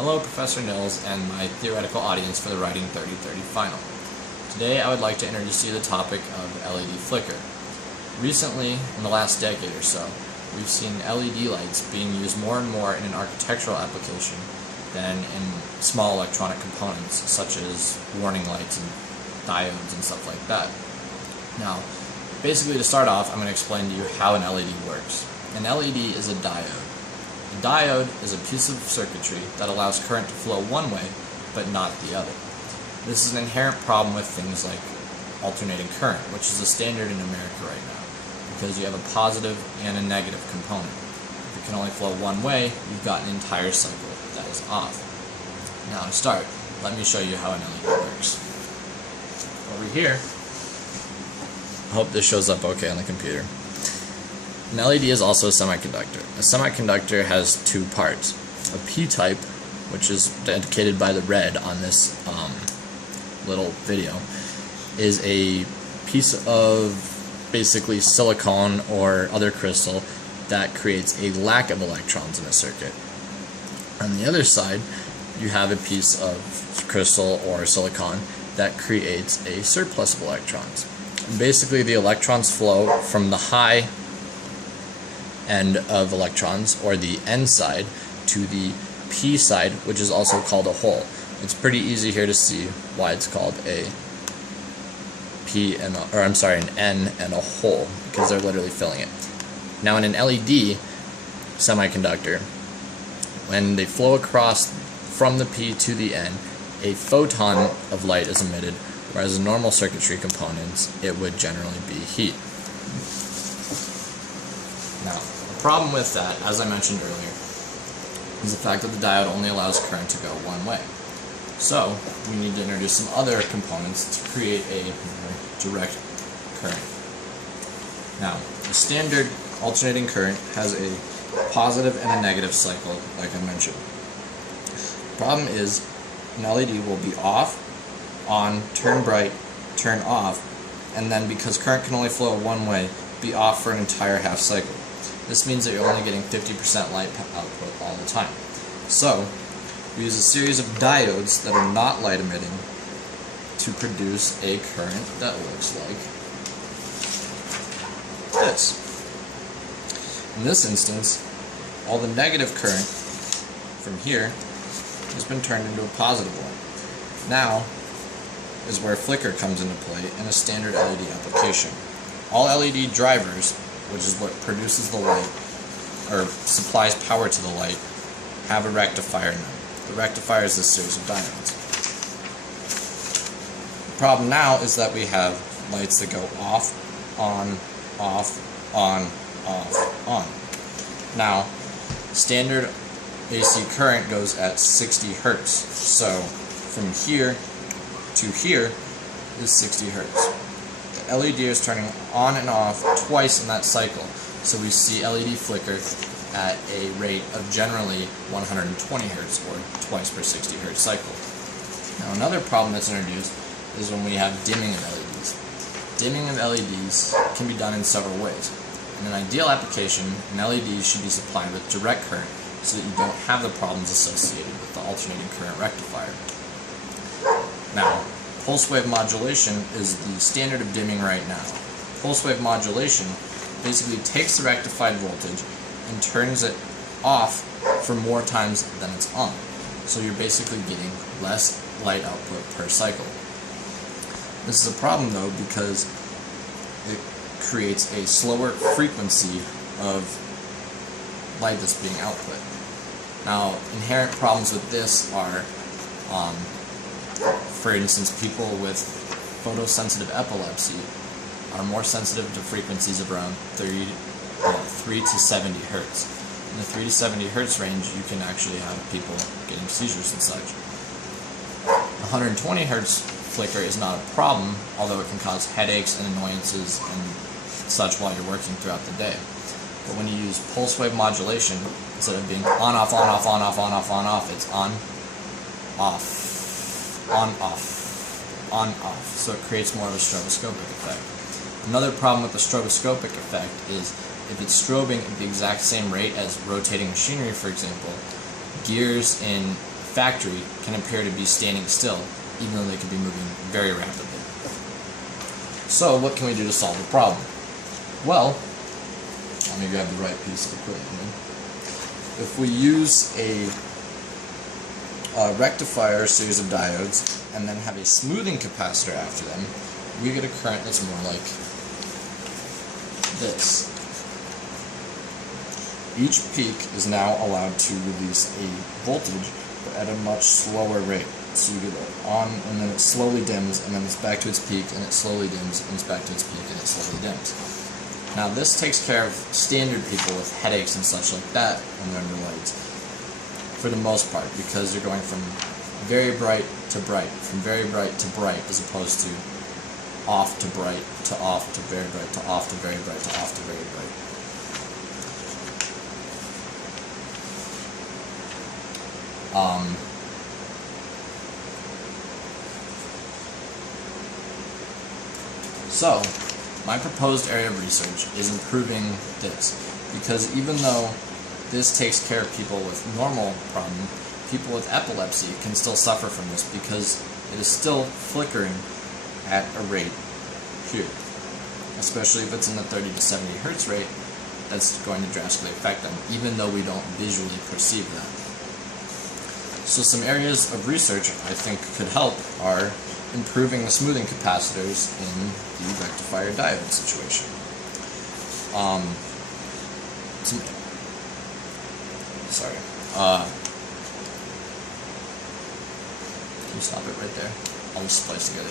Hello, Professor Nils and my theoretical audience for the Writing 3030 final. Today I would like to introduce you to the topic of LED flicker. Recently, in the last decade or so, we've seen LED lights being used more and more in an architectural application than in small electronic components such as warning lights and diodes and stuff like that. Now, basically to start off, I'm going to explain to you how an LED works. An LED is a diode. A diode is a piece of circuitry that allows current to flow one way, but not the other. This is an inherent problem with things like alternating current, which is a standard in America right now, because you have a positive and a negative component. If it can only flow one way, you've got an entire cycle that is off. Now to start, let me show you how an LED works. Over here, I hope this shows up okay on the computer. An LED is also a semiconductor. A semiconductor has two parts. A P-type, which is indicated by the red on this little video, is a piece of basically silicon or other crystal that creates a lack of electrons in a circuit. On the other side, you have a piece of crystal or silicon that creates a surplus of electrons. And basically, the electrons flow from the high end of electrons, or the N side, to the P side, which is also called a hole. It's pretty easy here to see why it's called a an N and a hole, because they're literally filling it. Now in an LED semiconductor, when they flow across from the P to the N, a photon of light is emitted, whereas in normal circuitry components, it would generally be heat. Now, the problem with that, as I mentioned earlier, is the fact that the diode only allows current to go one way. So, we need to introduce some other components to create a direct current. Now, the standard alternating current has a positive and a negative cycle, like I mentioned. The problem is, an LED will be off, on, turn bright, turn off, and then because current can only flow one way, be off for an entire half cycle. This means that you're only getting 50% light output all the time. So, we use a series of diodes that are not light emitting to produce a current that looks like this. In this instance, all the negative current from here has been turned into a positive one. Now is where flicker comes into play in a standard LED application. All LED drivers, which is what produces the light, or supplies power to the light, have a rectifier in them. The rectifier is this series of diodes. The problem now is that we have lights that go off, on, on. Now, standard AC current goes at 60 Hertz. So, from here to here is 60 Hertz. The LED is turning on and off twice in that cycle, so we see LED flicker at a rate of generally 120 Hertz, or twice per 60 Hertz cycle. Now another problem that's introduced is when we have dimming of LEDs. Dimming of LEDs can be done in several ways. In an ideal application, an LED should be supplied with direct current so that you don't have the problems associated with the alternating current rectifier. Now, pulse wave modulation is the standard of dimming right now. Pulse wave modulation basically takes the rectified voltage and turns it off for more times than it's on. So you're basically getting less light output per cycle. This is a problem though because it creates a slower frequency of light that's being output. Now, inherent problems with this are for instance, people with photosensitive epilepsy are more sensitive to frequencies of around 3 to 70 Hertz. In the 3 to 70 Hertz range, you can actually have people getting seizures and such. 120 Hertz flicker is not a problem, although it can cause headaches and annoyances and such while you're working throughout the day. But when you use pulse wave modulation, instead of being on, off, on, off, on, off, on, off, on, off, it's on, off. On, off, so it creates more of a stroboscopic effect. Another problem with the stroboscopic effect is if it's strobing at the exact same rate as rotating machinery, for example, gears in factory can appear to be standing still, even though they could be moving very rapidly. So what can we do to solve the problem? Well, let me grab the right piece of equipment here. If we use a rectifier series of diodes and then have a smoothing capacitor after them, we get a current that's more like this. Each peak is now allowed to release a voltage, but at a much slower rate. So you get it on, and then it slowly dims, and then it's back to its peak, and it slowly dims, and it's back to its peak, and it slowly dims. Now this takes care of standard people with headaches and such like that when they're under lights, for the most part, because you're going from very bright to bright, from very bright to bright, as opposed to off to bright to off to very bright to off to very bright to off to very bright. So, my proposed area of research is improving this, because even though this takes care of people with normal problem, people with epilepsy can still suffer from this because it is still flickering at a rate here. Especially if it's in the 30 to 70 hertz rate, that's going to drastically affect them, even though we don't visually perceive that. So some areas of research I think could help are improving the smoothing capacitors in the rectifier diode situation. Can you stop it right there? I'll just splice together.